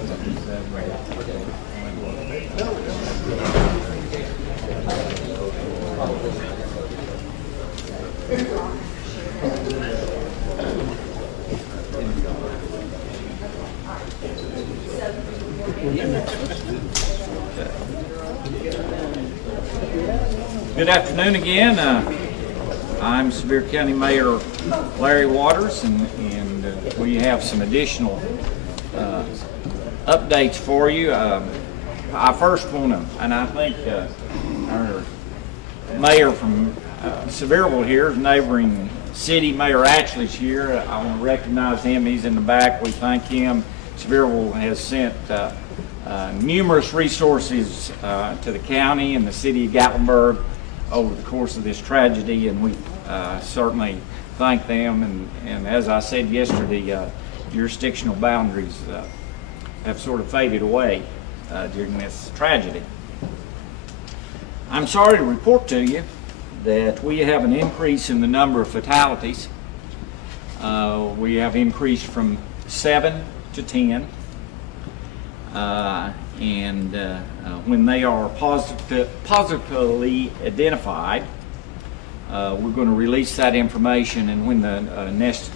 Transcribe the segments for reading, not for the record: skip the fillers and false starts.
Good afternoon again. I'm Sevier County Mayor Larry Waters, and we have some additional updates for you. I first want to, and I think our mayor from Sevierville here, neighboring city, Mayor Ashley's here. I want to recognize him. He's in the back. We thank him. Sevierville has sent numerous resources to the county and the city of Gatlinburg over the course of this tragedy, and we certainly thank them. And as I said yesterday, jurisdictional boundaries have sort of faded away during this tragedy. I'm sorry to report to you that we have an increase in the number of fatalities. We have increased from 7 to 10. When they are positively identified, we're going to release that information, and when the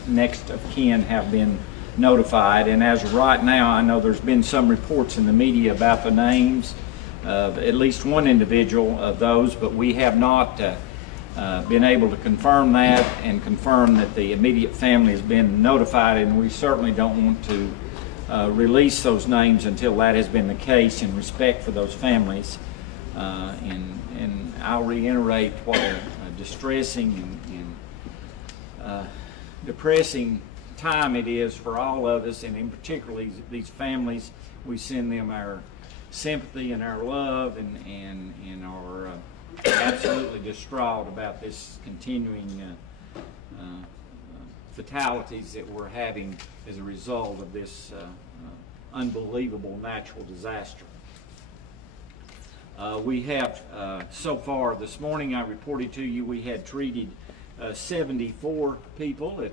next of kin have been notified. And as of right now, I know there's been some reports in the media about the names of at least one individual of those, but we have not been able to confirm that and confirm that the immediate family has been notified, and we certainly don't want to release those names until that has been the case, in respect for those families. And I'll reiterate what a distressing and depressing time it is for all of us, and in particular these families. We send them our sympathy and our love, and are absolutely distraught about this continuing fatalities that we're having as a result of this unbelievable natural disaster. We have, so far this morning, I reported to you, we had treated 74 people at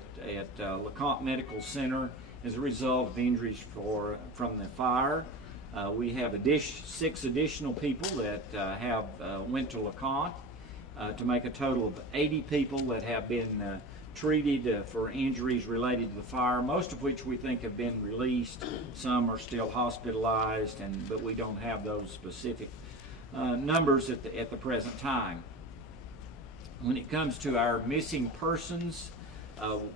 LeConte Medical Center as a result of injuries from the fire. We have 6 additional people that have went to LeConte to make a total of 80 people that have been treated for injuries related to the fire, most of which we think have been released. Some are still hospitalized, but we don't have those specific numbers at the present time. When it comes to our missing persons,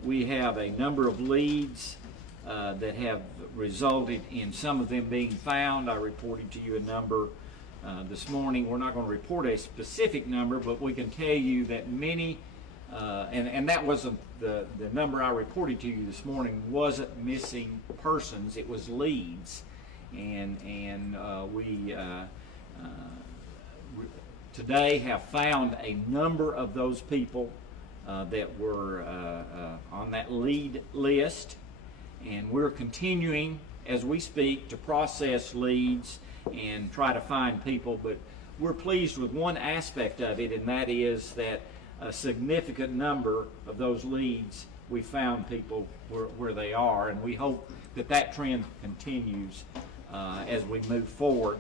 we have a number of leads that have resulted in some of them being found. I reported to you a number this morning. We're not going to report a specific number, but we can tell you that many, and that wasn't the number I reported to you this morning, wasn't missing persons, it was leads. And we today have found a number of those people that were on that lead list, and we're continuing as we speak to process leads and try to find people. But we're pleased with one aspect of it, and that is that a significant number of those leads, we found people where they are, and we hope that that trend continues as we move forward.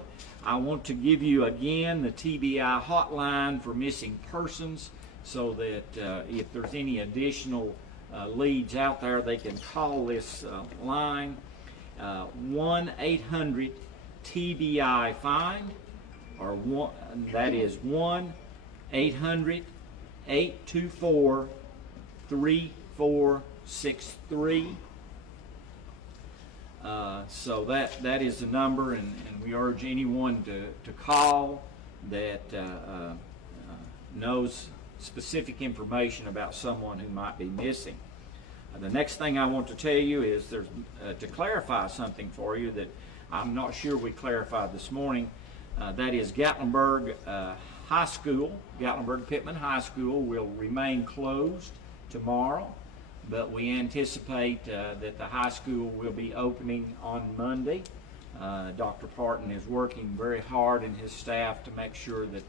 I want to give you again the TBI hotline for missing persons, so that if there's any additional leads out there, they can call this line, 1-800-TBI-FIND, or that is 1-800-824-3463. So that is the number, and we urge anyone to call that knows specific information about someone who might be missing. The next thing I want to tell you is there's to clarify something for you that I'm not sure we clarified this morning. That is Gatlinburg High School, Gatlinburg Pittman High School will remain closed tomorrow, but we anticipate that the high school will be opening on Monday. Dr. Parton is working very hard, and his staff, to make sure that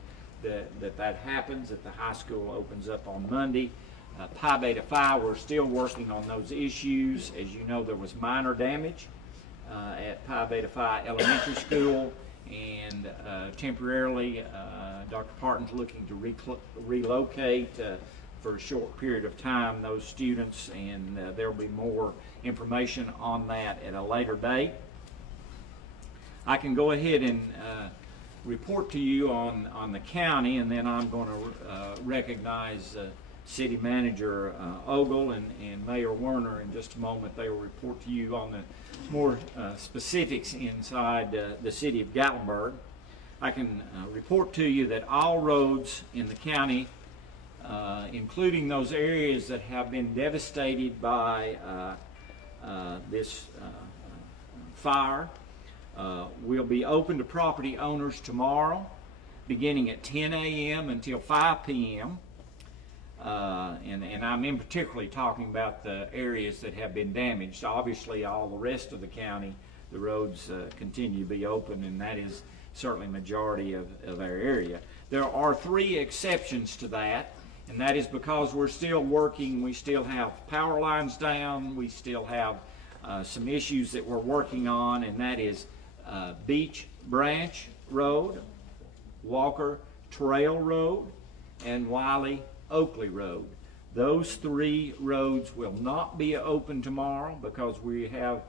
happens, that the high school opens up on Monday. Pi Beta Phi, we're still working on those issues. As you know, there was minor damage at Pi Beta Phi Elementary School, and temporarily Dr. Parton's looking to relocate for a short period of time those students, and there will be more information on that at a later date. I can go ahead and report to you on the county, and then I'm going to recognize City Manager Ogle and Mayor Werner in just a moment. They will report to you on the more specifics inside the city of Gatlinburg. I can report to you that all roads in the county, including those areas that have been devastated by this fire, will be open to property owners tomorrow, beginning at 10 a.m. until 5 p.m. And I'm in particularly talking about the areas that have been damaged. Obviously, all the rest of the county, the roads continue to be open, and that is certainly majority of our area. There are 3 exceptions to that, and that is because we're still working. We still have power lines down. We still have some issues that we're working on, and that is Beach Branch Road, Walker Trail Road, and Wiley Oakley Road. Those 3 roads will not be open tomorrow because we have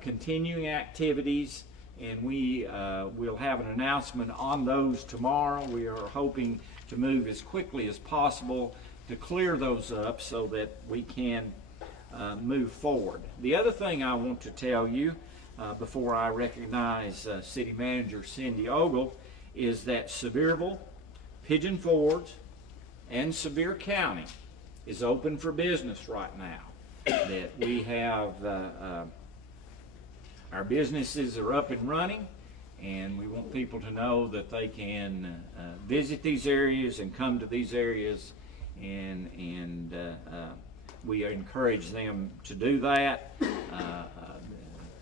continuing activities, and we will have an announcement on those tomorrow. We are hoping to move as quickly as possible to clear those up so that we can move forward. The other thing I want to tell you before I recognize City Manager Cindy Ogle is that Sevierville, Pigeon Forge, and Sevier County is open for business right now. That we have our businesses are up and running, and we want people to know that they can visit these areas and come to these areas, and we encourage them to do that.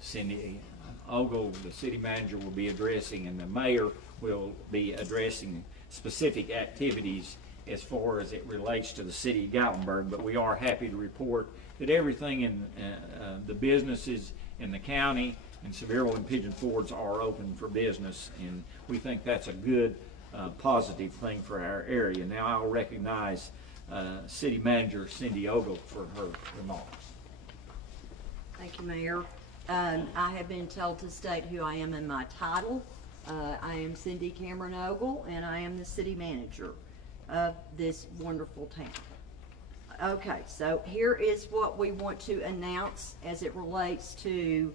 Cindy Ogle, the city manager, will be addressing, and the mayor will be addressing specific activities as far as it relates to the city of Gatlinburg. But we are happy to report that everything in the businesses in the county and Sevierville and Pigeon Forge are open for business, and we think that's a good positive thing for our area. Now I'll recognize City Manager Cindy Ogle for her remarks. Thank you, Mayor. I have been told to state who I am in my title. I am Cindy Cameron Ogle, and I am the City Manager of this wonderful town. Okay, so here is what we want to announce as it relates to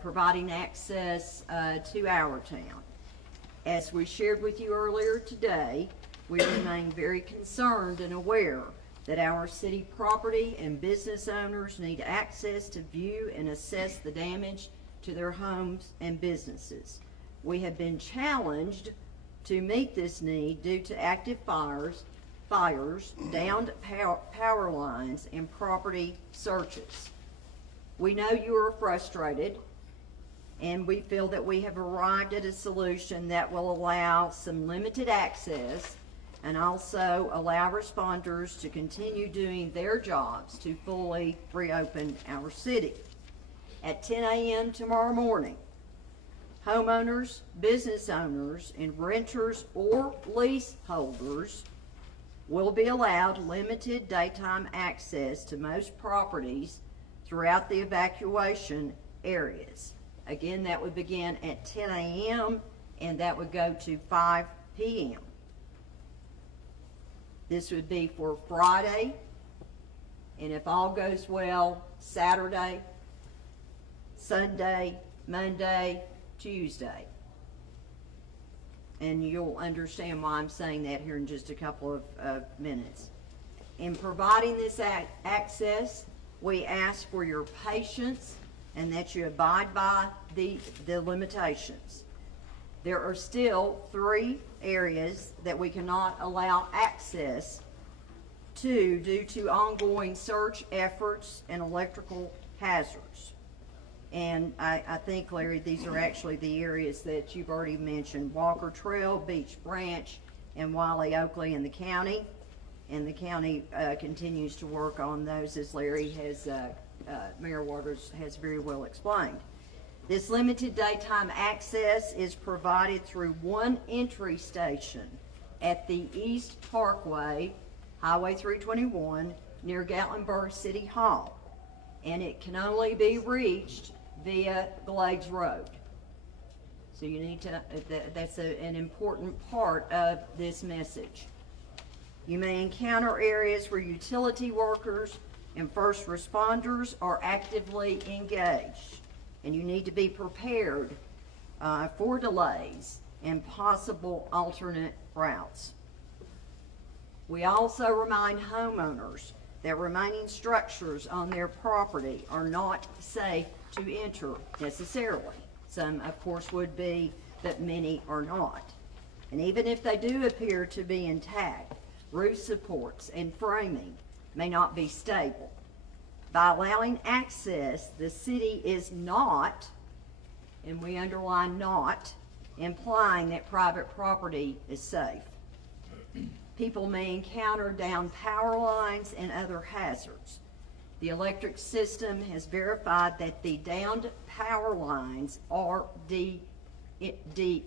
providing access to our town. As we shared with you earlier today, we remain very concerned and aware that our city property and business owners need access to view and assess the damage to their homes and businesses. We have been challenged to meet this need due to active fires, downed power lines, and property searches. We know you are frustrated, and we feel that we have arrived at a solution that will allow some limited access and also allow responders to continue doing their jobs to fully reopen our city. At 10 a.m. tomorrow morning, homeowners, business owners, and renters or leaseholders will be allowed limited daytime access to most properties throughout the evacuation areas. Again, that would begin at 10 a.m. and that would go to 5 p.m. This would be for Friday, and if all goes well, Saturday, Sunday, Monday, Tuesday. And you'll understand why I'm saying that here in just a couple of minutes. In providing this access, we ask for your patience and that you abide by the limitations. There are still 3 areas that we cannot allow access to due to ongoing search efforts and electrical hazards. And I think, Larry, these are actually the areas that you've already mentioned: Walker Trail, Beach Branch, and Wiley Oakley in the county. And the county continues to work on those, as Larry has, Mayor Waters has very well explained. This limited daytime access is provided through one entry station at the East Parkway, Highway 321, near Gatlinburg City Hall, and it can only be reached via Glades Road. So you need to, that's an important part of this message. You may encounter areas where utility workers and first responders are actively engaged, and you need to be prepared for delays and possible alternate routes. We also remind homeowners that remaining structures on their property are not safe to enter necessarily. Some, of course, would be, but many are not. And even if they do appear to be intact, roof supports and framing may not be stable. By allowing access, the city is not, and we underline not, implying that private property is safe. People may encounter downed power lines and other hazards. The electric system has verified that the downed power lines are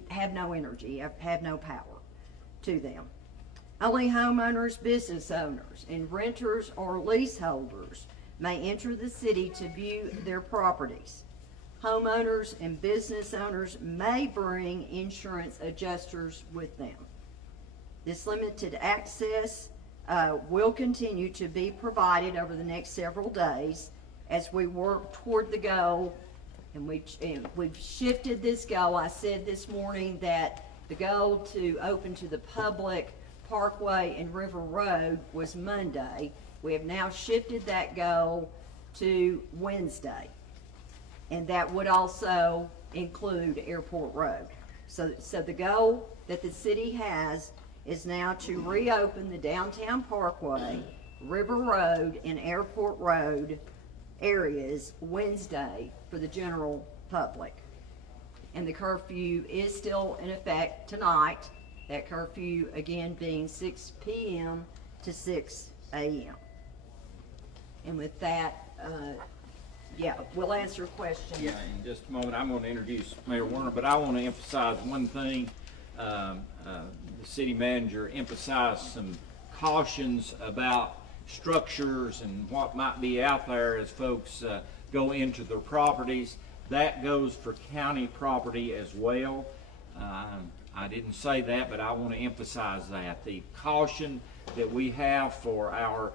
have no energy, have no power to them. Only homeowners, business owners, and renters or leaseholders may enter the city to view their properties. Homeowners and business owners may bring insurance adjusters with them. This limited access will continue to be provided over the next several days as we work toward the goal, and we've shifted this goal. I said this morning that the goal to open to the public Parkway and River Road was Monday. We have now shifted that goal to Wednesday, and that would also include Airport Road. So the goal that the city has is now to reopen the downtown Parkway, River Road, and Airport Road areas Wednesday for the general public. And the curfew is still in effect tonight, that curfew again being 6 p.m. to 6 a.m. And with that, yeah, we'll answer questions. Yeah, in just a moment, I'm going to introduce Mayor Werner, but I want to emphasize one thing. The city manager emphasized some cautions about structures and what might be out there as folks go into their properties. That goes for county property as well. I didn't say that, but I want to emphasize that. The caution that we have for our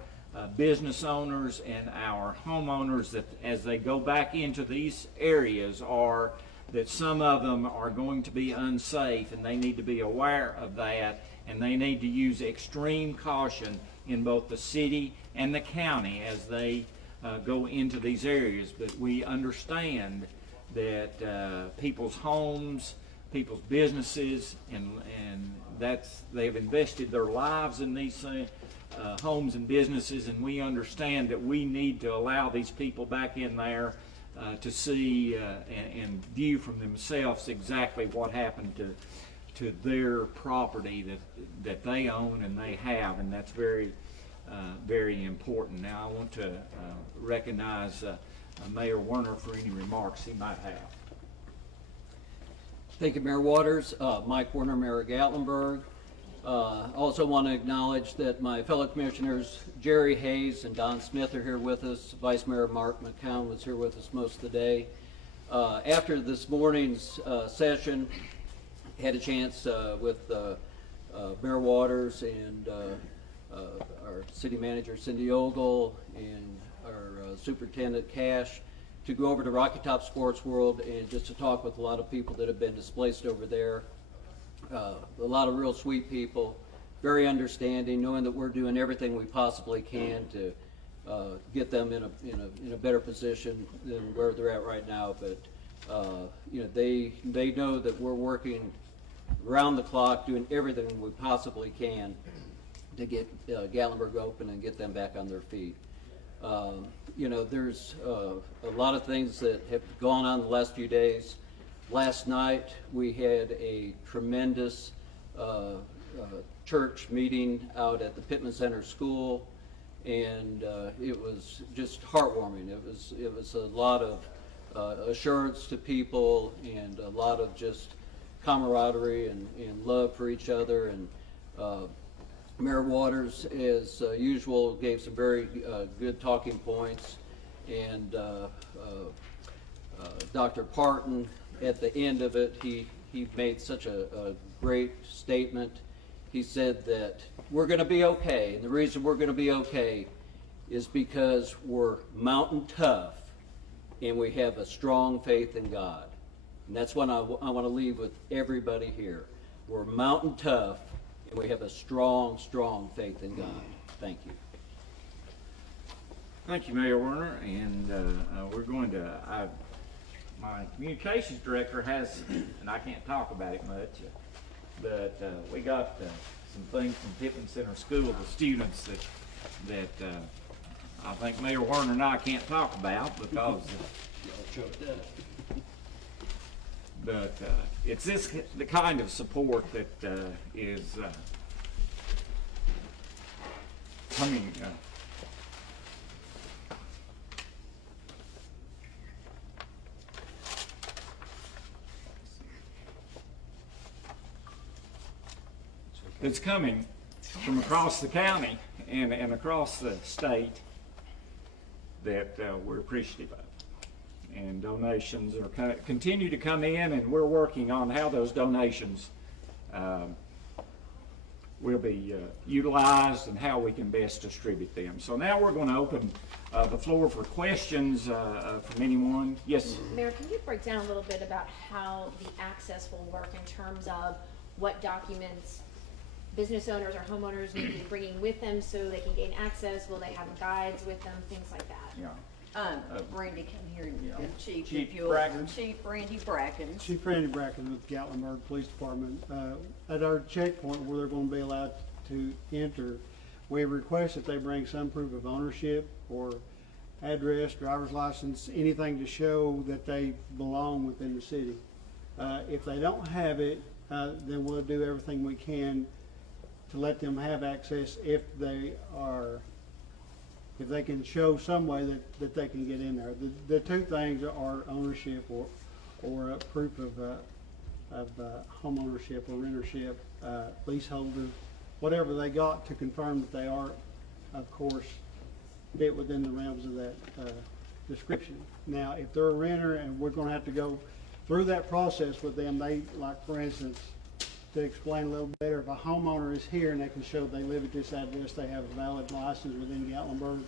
business owners and our homeowners that as they go back into these areas are that some of them are going to be unsafe, and they need to be aware of that, and they need to use extreme caution in both the city and the county as they go into these areas. But we understand that people's homes, people's businesses, and they've invested their lives in these homes and businesses, and we understand that we need to allow these people back in there to see and view from themselves exactly what happened to their property that they own and they have, and that's very very important. Now I want to recognize Mayor Werner for any remarks he might have. Thank you, Mayor Waters. Mike Werner, Mayor of Gatlinburg. Also want to acknowledge that my fellow commissioners Jerry Hayes and Don Smith are here with us. Vice Mayor Mark McCown was here with us most of the day. After this morning's session, had a chance with Mayor Waters and our city manager Cindy Ogle and our superintendent Cash to go over to Rocky Top Sports World and just to talk with a lot of people that have been displaced over there. A lot of real sweet people, very understanding, knowing that we're doing everything we possibly can to get them in a better position than where they're at right now. But you know, they know that we're working around the clock, doing everything we possibly can to get Gatlinburg open and get them back on their feet. You know, there's a lot of things that have gone on the last few days. Last night we had a tremendous church meeting out at the Pittman Center School, and it was just heartwarming. It was a lot of assurance to people and a lot of just camaraderie and love for each other. And Mayor Waters, as usual, gave some very good talking points. And Dr. Parton, at the end of it, he made such a great statement. He said that we're going to be okay, and the reason we're going to be okay is because we're mountain tough and we have a strong faith in God. And that's what I want to leave with everybody here. We're mountain tough and we have a strong, strong faith in God. Thank you. Thank you, Mayor Werner, and we're going to, my communications director has, and I can't talk about it much, but we got some things from Pippin Center School, the students that I think Mayor Werner and I can't talk about because, but it's the kind of support that is coming. That's coming from across the county and across the state that we're appreciative of. And donations are continue to come in, and we're working on how those donations will be utilized and how we can best distribute them. So now we're going to open the floor for questions from anyone. Yes? Mayor, can you break down a little bit about how the access will work in terms of what documents business owners or homeowners need to be bringing with them so they can gain access? Will they have guides with them, things like that? Yeah. Randy, come here, Yeah. Chief, Chief if you'll, Bracken. Chief Randy Bracken. Chief Randy Bracken with Gatlinburg Police Department. At our checkpoint where they're going to be allowed to enter, we request that they bring some proof of ownership or address, driver's license, anything to show that they belong within the city. If they don't have it, then we'll do everything we can to let them have access if they can show some way that they can get in there. The two things are ownership or a proof of home ownership or rentership, leaseholder, whatever they got to confirm that they are, of course, fit within the realms of that description. Now, if they're a renter and we're gonna have to go through that process with them, like for instance, to explain a little better, if a homeowner is here and they can show they live at this address, they have a valid license within Gatlinburg,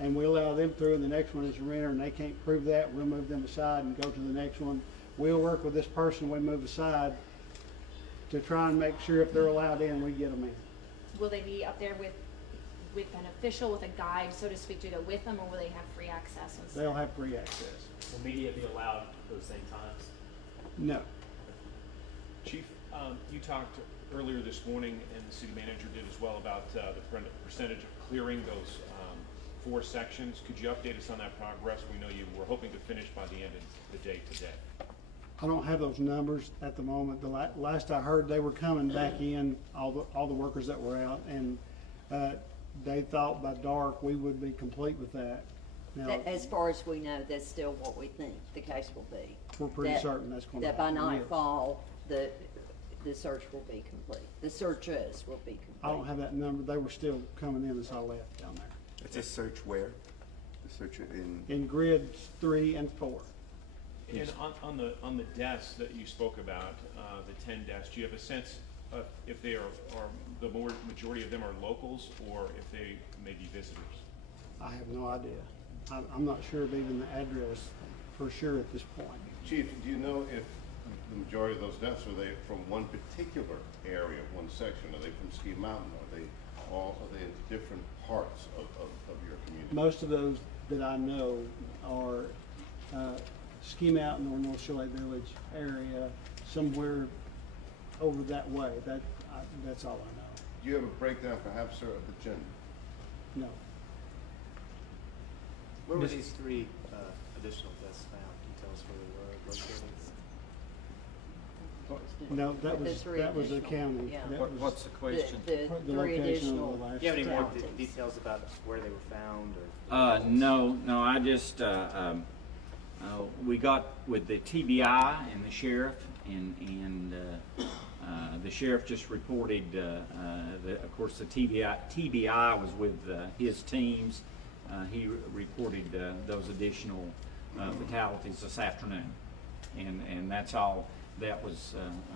and we allow them through, and the next one is a renter and they can't prove that, we'll move them aside and go to the next one. We'll work with this person we move aside to try and make sure if they're allowed in, we get them in. Will they be up there with an official, with a guide, so to speak, to go with them, or will they have free access and stuff? They'll have free access. Will media be allowed at those same times? No. Chief, you talked earlier this morning, and the city manager did as well, about the percentage of clearing those 4 sections. Could you update us on that progress? We know you were hoping to finish by the end of the day today. I don't have those numbers at the moment. The last I heard, they were coming back in, all the workers that were out, and they thought by dark we would be complete with that. Now, As far as we know, that's still what we think the case will be. we're pretty That- certain that's going to That happen. by yes. nightfall, the search will be complete. The searches will be complete. I don't have that number. They were still coming in as I left down there. It's a search where? The search In grids 3 and 4. And on the desks that you spoke about, the 10 desks, do you have a sense of if they are the majority of them are locals, or if they may be visitors? I have no idea. I'm not sure of even the address for sure at this point. Chief, do you know if the majority of those deaths, are they from one particular area, one section? Are they from Ski Mountain? Are they in different parts of your community? Most of those that I know are Ski Mountain or North Chalet Village area, somewhere over that way. That's all I know. Do you have a breakdown perhaps, sir, of the gender? No. Where were these 3 additional deaths found? Can you tell us where they were located? No, that The was 3 the additional, county. yeah. That was What's the question? The the 3 location of additional. the last. Do you have any more Counties. details about where they were found? Or No, I just, We got with the TBI and the sheriff, and the sheriff just reported, of course, the TBI was with his teams. He reported those additional fatalities this afternoon, and that's all. That was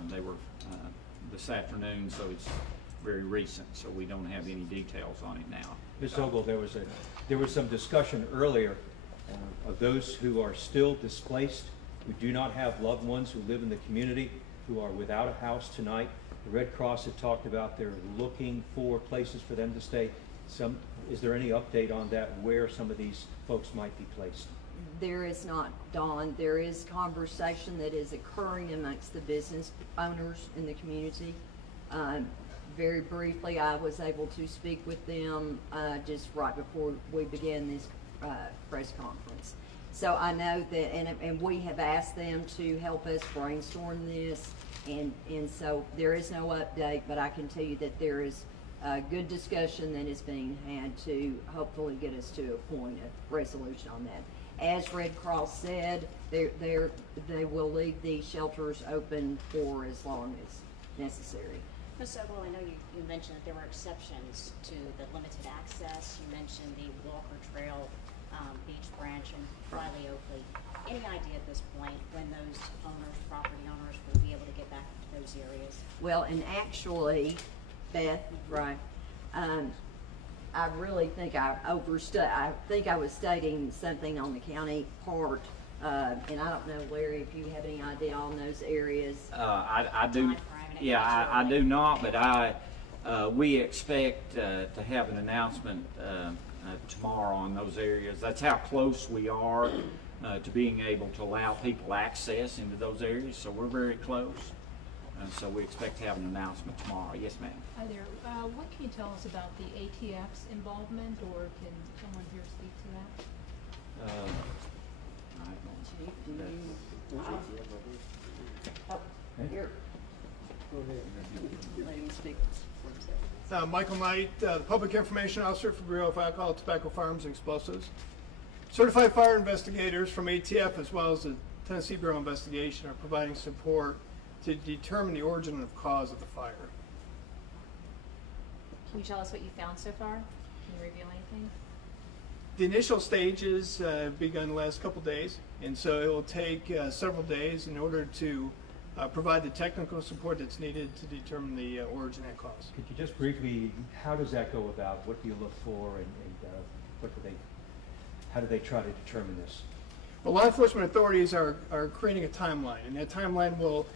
they were this afternoon, so it's very recent. So we don't have any details on it now. Ms. Ogle, there was some discussion earlier of those who are still displaced, who do not have loved ones who live in the community, who are without a house tonight. The Red Cross had talked about they're looking for places for them to stay. Is there any update on that, where some of these folks might be placed? There is not, Dawn. There is conversation that is occurring amongst the business owners in the community. Very briefly, I was able to speak with them just right before we began this press conference. So I know that, and we have asked them to help us brainstorm this, and so there is no update, but I can tell you that there is a good discussion that is being had to hopefully get us to a point of resolution on that. As Red Cross said, they will leave these shelters open for as long as necessary. Ms. Ogle, I know you mentioned that there were exceptions to the limited access. You mentioned the Walker Trail, Beach Branch, and Wiley Oakley. Any idea at this point when those owners, property owners, will be able to get back into those areas? Well, and actually, Beth, right, I really think I think I was stating something on the county part, and I don't know, Larry, if you have any idea on those areas. I do. Yeah, I do not, but we expect to have an announcement tomorrow on those areas. That's how close we are to being able to allow people access into those areas. So we're very close. So we expect to have an announcement tomorrow. Yes, ma'am. Hi there. What can you tell us about the ATF's involvement, or can someone here speak to that? Chief, do you? Oh, here. Go ahead. Let him speak for himself. Michael Knight, the Public Information Officer for Bureau of Alcohol, Tobacco, Firearms, and Explosives. Certified fire investigators from ATF as well as the Tennessee Bureau of Investigation are providing support to determine the origin and cause of the fire. Can you tell us what you found so far? Can you reveal anything? The initial stages have begun the last couple days, and so it will take several days in order to provide the technical support that's needed to determine the origin and cause. Could you just briefly, how does that go about? What do you look for, and how do they try to determine this? Well, law enforcement authorities are creating a timeline, and that timeline will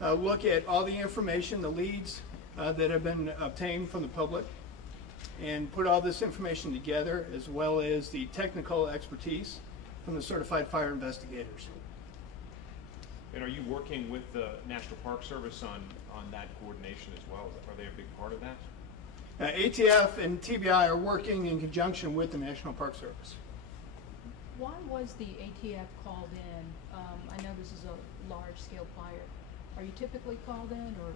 look at all the information, the leads that have been obtained from the public, and put all this information together, as well as the technical expertise from the certified fire investigators. And are you working with the National Park Service on that coordination as well? Are they a big part of that? ATF and TBI are working in conjunction with the National Park Service. Why was the ATF called in? I know this is a large-scale fire. Are you typically called in, or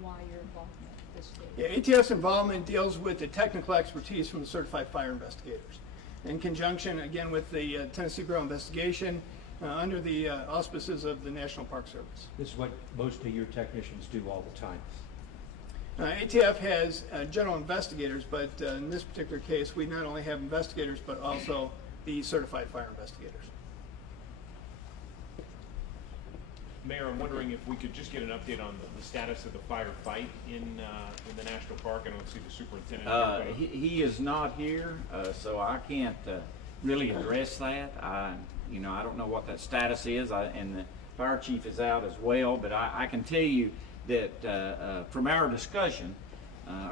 why your involvement at this stage? Yeah, ATF's involvement deals with the technical expertise from the certified fire investigators, in conjunction, again, with the Tennessee Bureau of Investigation, under the auspices of the National Park Service. This is what most of your technicians do all the time. ATF has general investigators, but in this particular case, we not only have investigators, but also the certified fire investigators. Mayor, I'm wondering if we could just get an update on the status of the firefight in the national park. I don't see the superintendent. He is not here, so I can't really address that. I don't know what that status is, and the fire chief is out as well. But I can tell you that from our discussion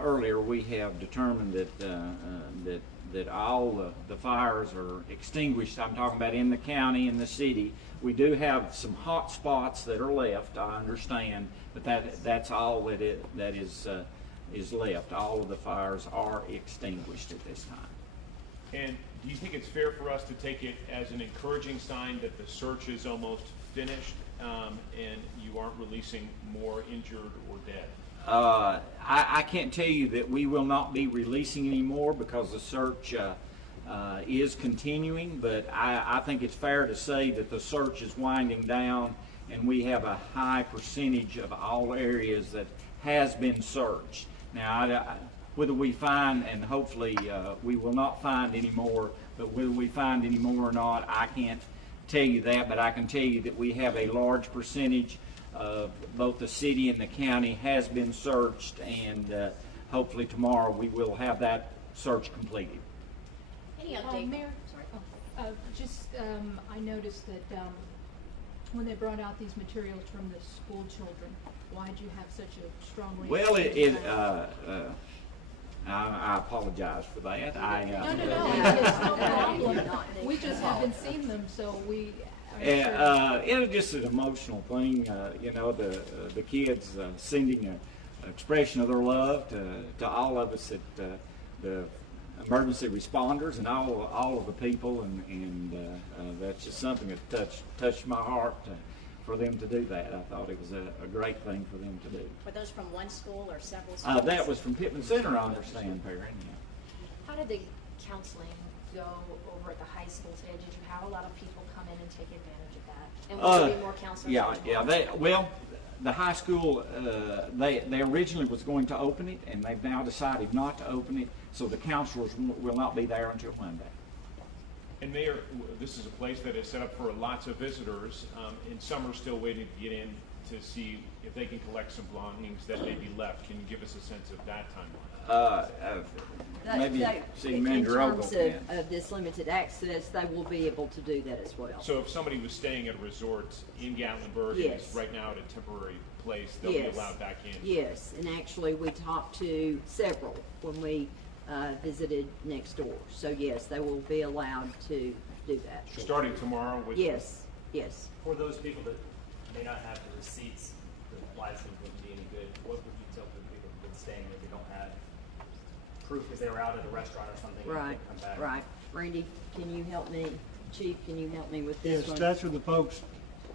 earlier, we have determined that all the fires are extinguished. I'm talking about in the county, in the city. We do have some hot spots that are left, I understand, but that's all that is left. All of the fires are extinguished at this time. And do you think it's fair for us to take it as an encouraging sign that the search is almost finished and you aren't releasing more injured or dead? I can't tell you that we will not be releasing any more, because the search is continuing, but I think it's fair to say that the search is winding down, and we have a high percentage of all areas that has been searched. Now, whether we find, and hopefully we will not find any more, but whether we find any more or not, I can't tell you that, but I can tell you that we have a large percentage of both the city and the county has been searched, and hopefully tomorrow we will have that search completed. Any update? Mayor, Sorry. I noticed that when they brought out these materials from the school children, why did you have such a strong reaction? Well, I apologize for that. No, it's no problem. We just haven't seen them, so we are sure. It was just an emotional thing, you know, the kids sending an expression of their love to all of us at the emergency responders and all of the people, and that's just something that touched my heart for them to do that. I thought it was a great thing for them to do. Were those from one school or several schools? That was from Pittman Center, I understand, Perrin. Yeah. How did the counseling go over at the high school today? Did you have a lot of people come in and take advantage of that? And will there be more counselors? Yeah. Well, the high school, they originally was going to open it, and they've now decided not to open it, so the counselors will not be there until Monday. And Mayor, this is a place that is set up for lots of visitors, and some are still waiting to get in to see if they can collect some belongings that may be left. Can you give us a sense of that timeline? Maybe City Manager Ogle In terms of this limited access, they will be able to do that as well. So if somebody was staying at a resort in Gatlinburg and Yes. is right now at a temporary place, they'll be Yes. allowed back in? Yes, and actually, we talked to several when we visited next door. So yes, they will be allowed to do that. Starting tomorrow with? Yes, yes. For those people that may not have the receipts, the license wouldn't be any good, what would you tell the people who've been staying if they don't have proof because they were out at a restaurant or something and Right, couldn't come back? right. Randy, can you help me? Chief, can you help me with this Yes, one? that's where the folks,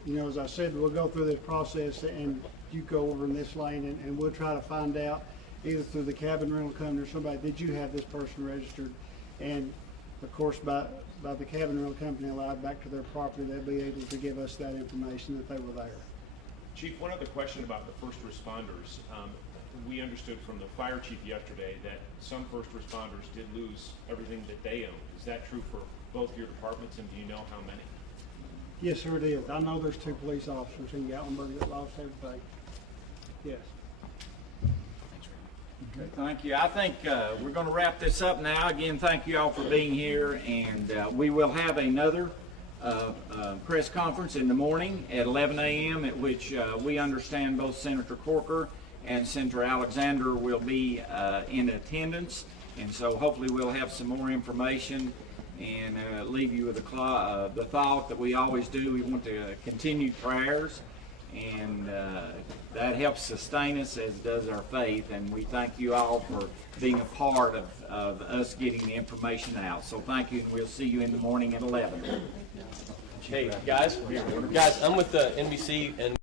you know, as I said, we'll go through this process, and you go over in this lane, and we'll try to find out, either through the cabin rental company or somebody, did you have this person registered? And of course, by the cabin rental company allowed back to their property, they'll be able to give us that information that they were there. Chief, one other question about the first responders. We understood from the fire chief yesterday that some first responders did lose everything that they owned. Is that true for both your departments, and do you know how many? Yes, sir, it is. I know there's 2 police officers in Gatlinburg that lost everything. Yes. Okay, thank you. I think we're going to wrap this up now. Again, thank you all for being here, and we will have another press conference in the morning at 11 a.m. at which we understand both Senator Corker and Senator Alexander will be in attendance, and so hopefully we'll have some more information and leave you with the thought that we always do. We want to continue prayers, and that helps sustain us, as does our faith, and we thank you all for being a part of us getting the information out. So thank you, and we'll see you in the morning at 11. Hey, guys, I'm with the NBC, and